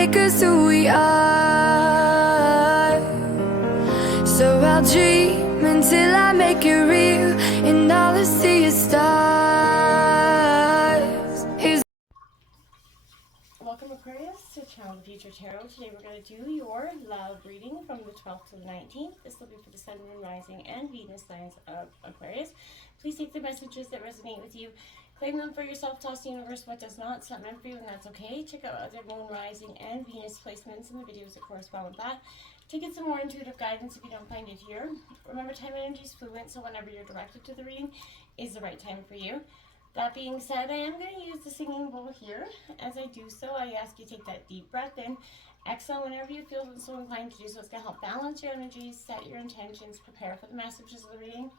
make us who we are. So I'll dream until I make it real, and all I see is stars. Welcome, Aquarius, to Channel the Future Tarot. Today we're going to do your love reading from the 12th to the 19th. This will be for the Sun, Moon, Rising, and Venus signs of Aquarius. Please take the messages that resonate with you, claim them for yourself, toss the universe what does not. It's not meant for you, and that's okay. Check out other Moon, Rising, and Venus placements in the videos that correspond with that to get some more intuitive guidance if you don't find it here. Remember, time energy is fluent, so whenever you're directed to the reading is the right time for you. That being said, I am going to use the singing bowl here. As I do so, I ask you to take that deep breath in. Exhale whenever you feel so inclined to do so. It's going to help balance your energies, set your intentions, prepare for the messages of the reading.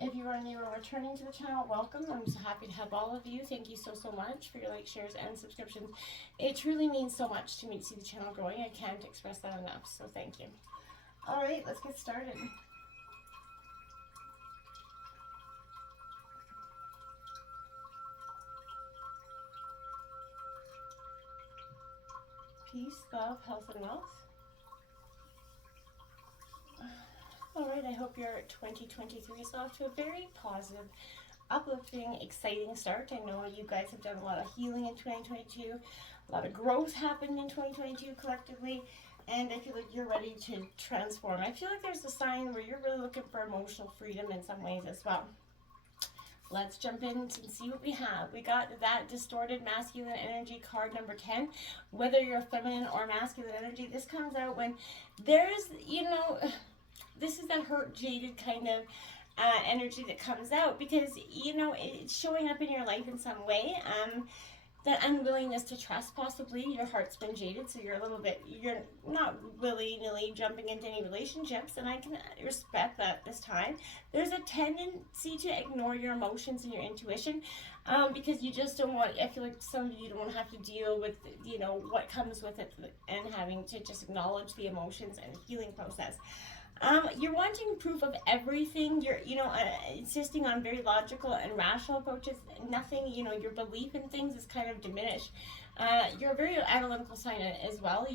If you are new or returning to the channel, welcome. I'm so happy to have all of you. Thank you so much for your likes, shares, and subscriptions. It truly means so much to me to see the channel growing. I can't express that enough, so thank you. All right, let's get started. Peace, love, health, and wealth. Alright, I hope your 2023 is off to a very positive, uplifting, exciting start. I know you guys have done a lot of healing in 2022. A lot of growth happened in 2022 collectively. And I feel like you're ready to transform. I feel like there's a sign where you're really looking for emotional freedom in some ways as well. Let's jump in and see what we have. We got that distorted masculine energy card number 10. Whether you're feminine or masculine energy, this comes out when there's, this is that hurt, jaded kind of energy that comes out because, it's showing up in your life in some way. That unwillingness to trust, possibly. Your heart's been jaded, so you're not willy-nilly jumping into any relationships, and I can respect that this time. There's a tendency to ignore your emotions and your intuition because you just don't want, I feel like some of you don't have to deal with, what comes with it and having to just acknowledge the emotions and the healing process. You're wanting proof of everything. You're, insisting on very logical and rational approaches. Nothing, your belief in things is kind of diminished. You're a very analytical sign as well,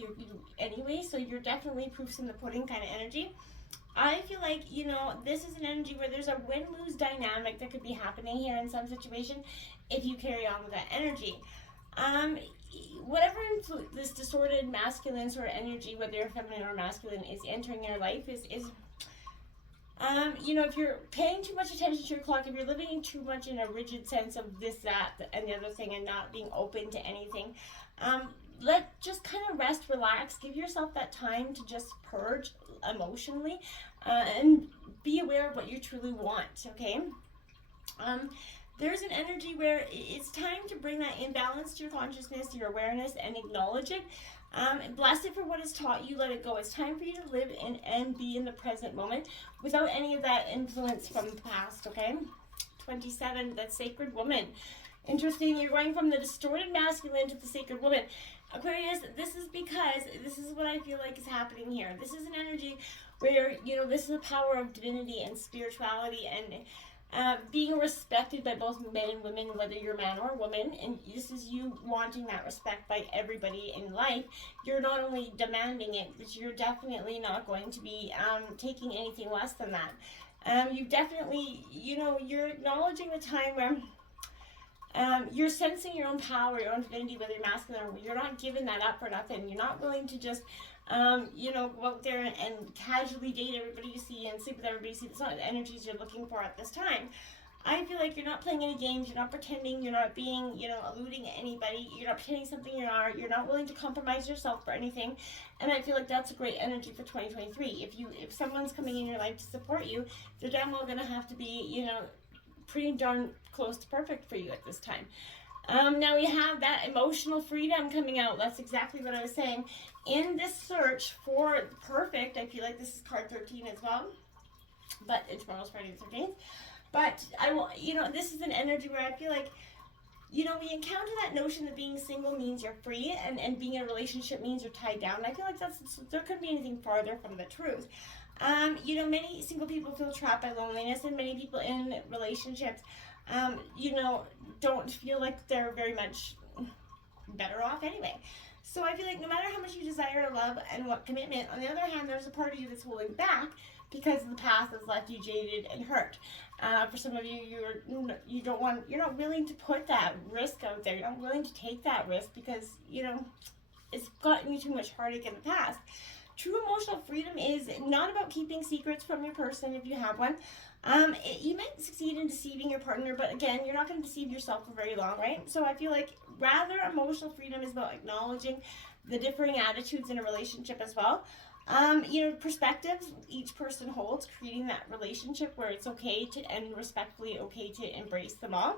anyway, so you're definitely proofs in the pudding kind of energy. I feel like, this is an energy where there's a win-lose dynamic that could be happening here in some situation if you carry on with that energy. Whatever this distorted masculine sort of energy, whether you're feminine or masculine, is entering your life is if you're paying too much attention to your clock, if you're living too much in a rigid sense of this, that, and the other thing, and not being open to anything, just kind of rest, relax, give yourself that time to just purge emotionally, and be aware of what you truly want, okay? There's an energy where it's time to bring that imbalance to your consciousness, your awareness, and acknowledge it. Bless it for what it's taught you, let it go. It's time for you to live in and be in the present moment without any of that influence from the past, okay? 27, that sacred woman. Interesting, you're going from the distorted masculine to the sacred woman. Aquarius, this is because this is what I feel like is happening here. This is an energy where, this is the power of divinity and spirituality and being respected by both men and women, whether you're man or woman, and this is you wanting that respect by everybody in life. You're not only demanding it, but you're definitely not going to be taking anything less than that. You definitely, you're acknowledging the time where you're sensing your own power, your own divinity, whether you're masculine or you're not giving that up for nothing. You're not willing to just go out there and casually date everybody you see and sleep with everybody you see. That's not the energies you're looking for at this time. I feel like you're not playing any games, you're not pretending, you're not being, alluding to anybody, you're not pretending something you're not willing to compromise yourself for anything. And I feel like that's a great energy for 2023. If someone's coming in your life to support you, they're damn well gonna have to be, pretty darn close to perfect for you at this time. Now we have that emotional freedom coming out. That's exactly what I was saying. In this search for perfect, I feel like this is card 13 as well. But tomorrow's Friday the 13th. But I will, this is an energy where I feel like, we encounter that notion that being single means you're free and being in a relationship means you're tied down. I feel like there couldn't be anything farther from the truth. Many single people feel trapped by loneliness, and many people in relationships, don't feel like they're very much better off anyway. So I feel like no matter how much you desire love and what commitment, on the other hand, there's a part of you that's holding back because the past has left you jaded and hurt. For some of you, you're not willing to put that risk out there. You're not willing to take that risk because it's gotten you too much heartache in the past. True emotional freedom is not about keeping secrets from your person if you have one. You might succeed in deceiving your partner, but again, you're not going to deceive yourself for very long, right? So I feel like rather emotional freedom is about acknowledging the differing attitudes in a relationship as well. Perspectives each person holds, creating that relationship where it's okay to and respectfully okay to embrace them all.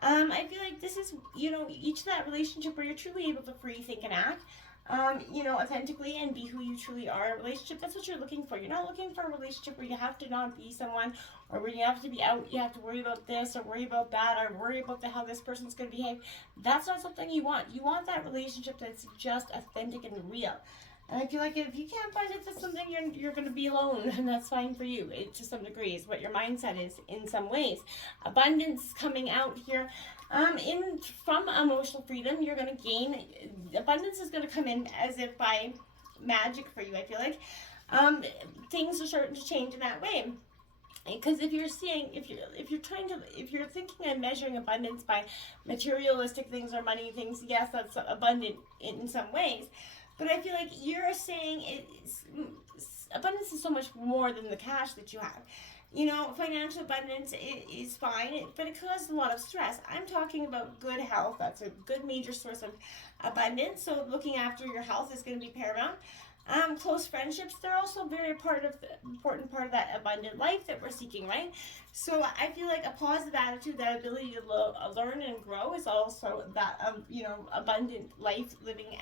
I feel like this is, each of that relationship where you're truly able to free, think, and act, authentically and be who you truly are in a relationship. That's what you're looking for. You're not looking for a relationship where you have to not be someone, or where you have to be out, you have to worry about this, or worry about that, or worry about how this person's going to behave. That's not something you want. You want that relationship that's just authentic and real. And I feel like if you can't find it, that's something you're going to be alone, and that's fine for you. It, to some degree, is what your mindset is in some ways. Abundance coming out here. From emotional freedom, you're going to gain. Abundance is going to come in as if by magic for you. I feel like things are starting to change in that way. Because if you're thinking and measuring abundance by materialistic things or money things, yes, that's abundant in some ways. But I feel like you're saying abundance is so much more than the cash that you have. Financial abundance is fine, but it causes a lot of stress. I'm talking about good health. That's a good major source of abundance. So looking after your health is going to be paramount. Close friendships, they're also very important part of that abundant life that we're seeking, right? So I feel like a positive attitude, that ability to learn and grow, is also that abundant life living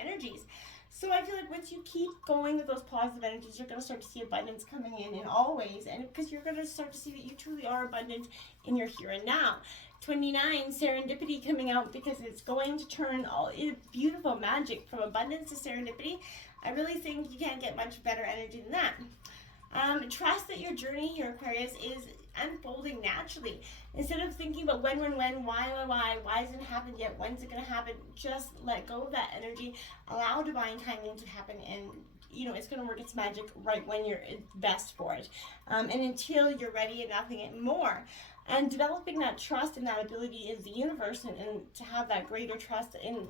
energies. So I feel like once you keep going with those positive energies, you're going to start to see abundance coming in all ways, and because you're going to start to see that you truly are abundant in your here and now. 29, serendipity coming out, because it's going to turn all beautiful magic from abundance to serendipity. I really think you can't get much better energy than that. Trust that your journey here, Aquarius, is unfolding naturally. Instead of thinking about when, why hasn't it happened yet, when's it going to happen, just let go of that energy, allow divine timing to happen, and it's going to work its magic right when you're best for it. And until you're ready and nothing more. And developing that trust and that ability in the universe, and to have that greater trust in,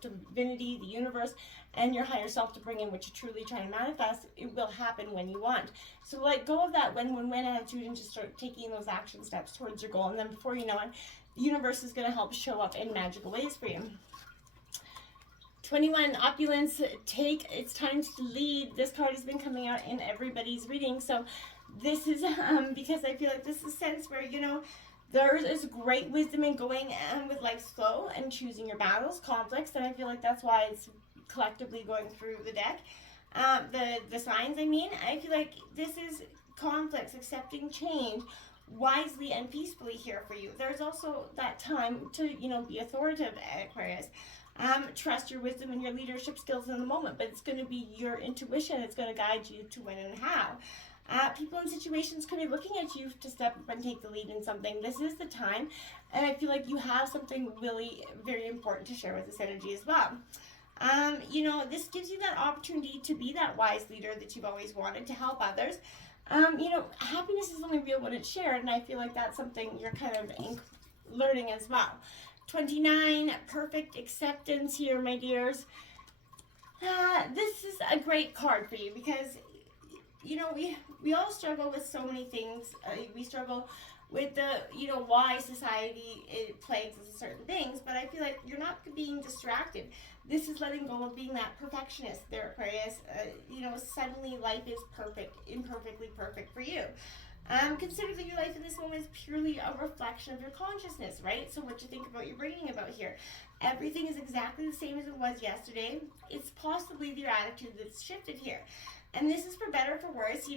divinity, the universe, and your higher self to bring in what you're truly trying to manifest, it will happen when you want. So let go of that when attitude and just start taking those action steps towards your goal. And then before you know it, the universe is going to help show up in magical ways for you. 21, opulence, it's time to lead. This card has been coming out in everybody's reading. So this is because I feel like this is a sense where, there is great wisdom in going with life's flow and choosing your battles, conflicts, and I feel like that's why it's collectively going through the deck. The signs, I feel like this is conflicts, accepting change wisely and peacefully here for you. There's also that time to, be authoritative, Aquarius. Trust your wisdom and your leadership skills in the moment, but it's going to be your intuition that's going to guide you to when and how. People in situations could be looking at you to step up and take the lead in something. This is the time, and I feel like you have something really very important to share with this energy as well. This gives you that opportunity to be that wise leader that you've always wanted, to help others. Happiness is only real when it's shared, and I feel like that's something you're kind of learning as well. 29, perfect acceptance here, my dears. This is a great card for you because we all struggle with so many things. We struggle with the why society it plagues us with certain things, but I feel like you're not being distracted. This is letting go of being that perfectionist there, Aquarius. Suddenly life is imperfectly perfect for you. Consider that your life in this moment is purely a reflection of your consciousness, right? So what you think about, you're bringing about here. Everything is exactly the same as it was yesterday. It's possibly your attitude that's shifted here. And this is for better, for worse,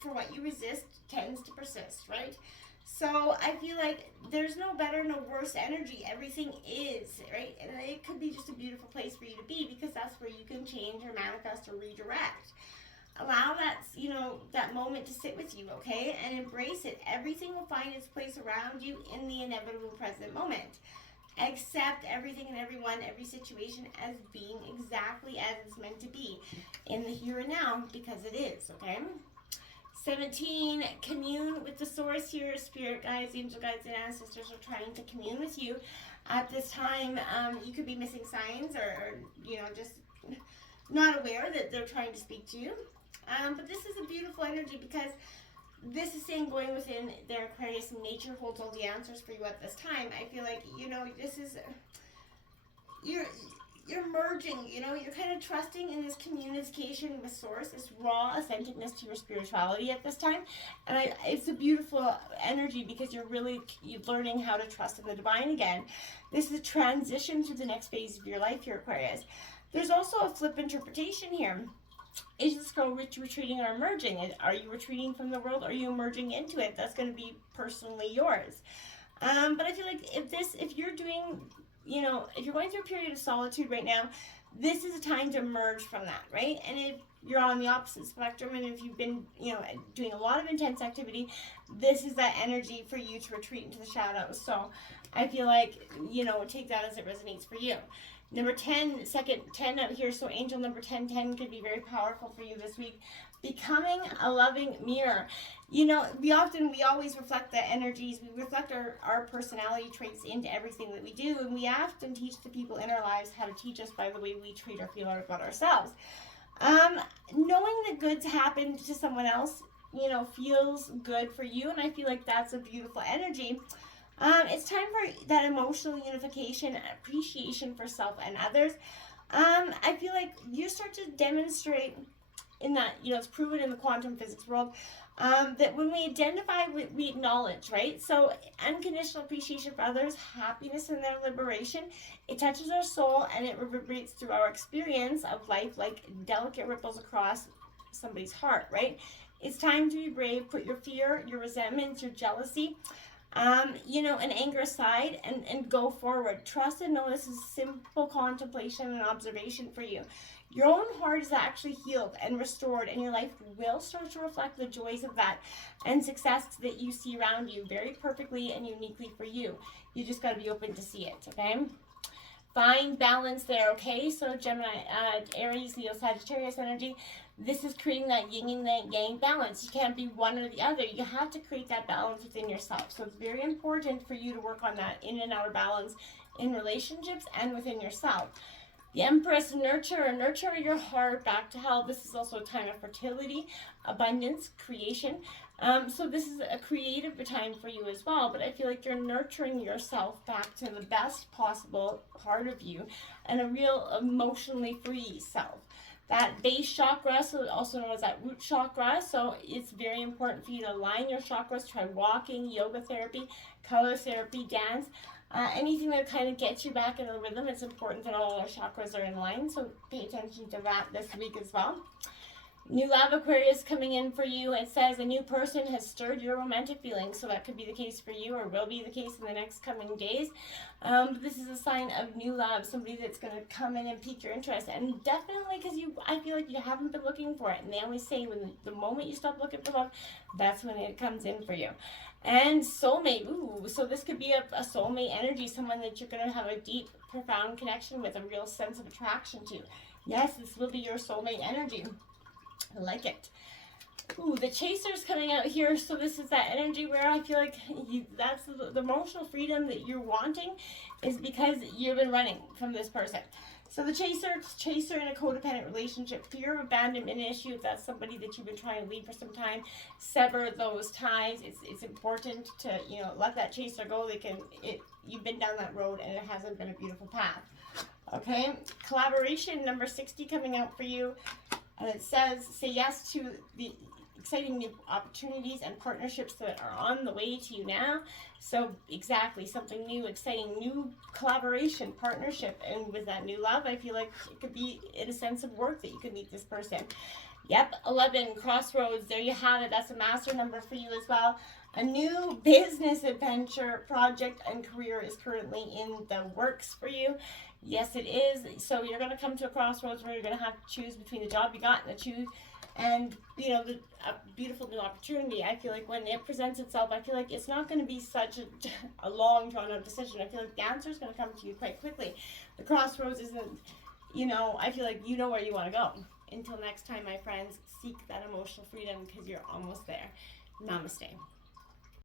for what you resist tends to persist, right? So I feel like there's no better, no worse energy. Everything is, right? And it could be just a beautiful place for you to be, because that's where you can change or manifest or redirect. Allow that, that moment to sit with you, okay? And embrace it. Everything will find its place around you in the inevitable present moment. Accept everything and everyone, every situation as being exactly as it's meant to be in the here and now, because it is, okay? 17, commune with the source here. Spirit guides, angel guides, and ancestors are trying to commune with you at this time. You could be missing signs or just not aware that they're trying to speak to you. But this is a beautiful energy because this is saying going within their Aquarius, nature holds all the answers for you at this time. I feel like, this is, you're merging, you're kind of trusting in this communication with source, this raw authenticness to your spirituality at this time. And it's a beautiful energy because you're learning how to trust in the divine again. This is a transition to the next phase of your life here, Aquarius. There's also a flip interpretation here. Is this girl retreating or emerging? Are you retreating from the world or are you emerging into it? That's going to be personally yours. But I feel like if you're doing, if you're going through a period of solitude right now, this is a time to emerge from that, right? And if you're on the opposite spectrum and if you've been, doing a lot of intense activity, this is that energy for you to retreat into the shadows. So I feel like, take that as it resonates for you. Number 10, second 10 out here, so angel number 10 could be very powerful for you this week. Becoming a loving mirror. We always reflect the energies, we reflect our personality traits into everything that we do, and we often teach the people in our lives how to teach us by the way we treat or feel about ourselves. Knowing that good happened to someone else, feels good for you, and I feel like that's a beautiful energy. It's time for that emotional unification and appreciation for self and others. I feel like you start to demonstrate in that, it's proven in the quantum physics world, that when we identify, we acknowledge, right? So unconditional appreciation for others, happiness in their liberation, it touches our soul and it reverberates through our experience of life like delicate ripples across somebody's heart, right? It's time to be brave, put your fear, your resentments, your jealousy, and anger aside and go forward. Trust and know this is simple contemplation and observation for you. Your own heart is actually healed and restored, and your life will start to reflect the joys of that and success that you see around you very perfectly and uniquely for you. You just got to be open to see it, okay? Find balance there, okay? So Gemini, Aries, Leo, Sagittarius energy. This is creating that yin and that yang balance. You can't be one or the other. You have to create that balance within yourself. So it's very important for you to work on that in and outer balance in relationships and within yourself. The Empress, nurture your heart back to health. This is also a time of fertility, abundance, creation. So this is a creative time for you as well, but I feel like you're nurturing yourself back to the best possible part of you and a real emotionally free self. That base chakra, so also known as that root chakra, so it's very important for you to align your chakras. Try walking, yoga therapy, color therapy, dance, anything that kind of gets you back in the rhythm. It's important that all our chakras are in line, so pay attention to that this week as well. New love, Aquarius, coming in for you. It says a new person has stirred your romantic feelings, so that could be the case for you or will be the case in the next coming days. This is a sign of new love, somebody that's going to come in and pique your interest, and definitely because I feel like you haven't been looking for it, and they always say when the moment you stop looking for love, that's when it comes in for you. And soulmate, ooh, so this could be a soulmate energy, someone that you're going to have a deep, profound connection with, a real sense of attraction to. Yes, this will be your soulmate energy. I like it. Ooh, the Chaser's coming out here. So this is that energy where I feel like that's the emotional freedom that you're wanting is because you've been running from this person. So the chaser in a codependent relationship, fear of abandonment issue, if that's somebody that you've been trying to leave for some time, sever those ties. It's important to, let that chaser go. You've been down that road and it hasn't been a beautiful path. Okay, collaboration number 60 coming out for you. And it says, say yes to the exciting new opportunities and partnerships that are on the way to you now. So exactly, something new, exciting, new collaboration, partnership. And with that new love, I feel like it could be in a sense of work that you could meet this person. Yep, 11, crossroads, there you have it. That's a master number for you as well. A new business adventure, project, and career is currently in the works for you. Yes, it is. So you're going to come to a crossroads where you're going to have to choose between the job you got and and a beautiful new opportunity. I feel like when it presents itself, I feel like it's not going to be such a long drawn out decision. I feel like the answer is going to come to you quite quickly. The crossroads isn't, I feel like you know where you want to go. Until next time, my friends, seek that emotional freedom because you're almost there. Namaste.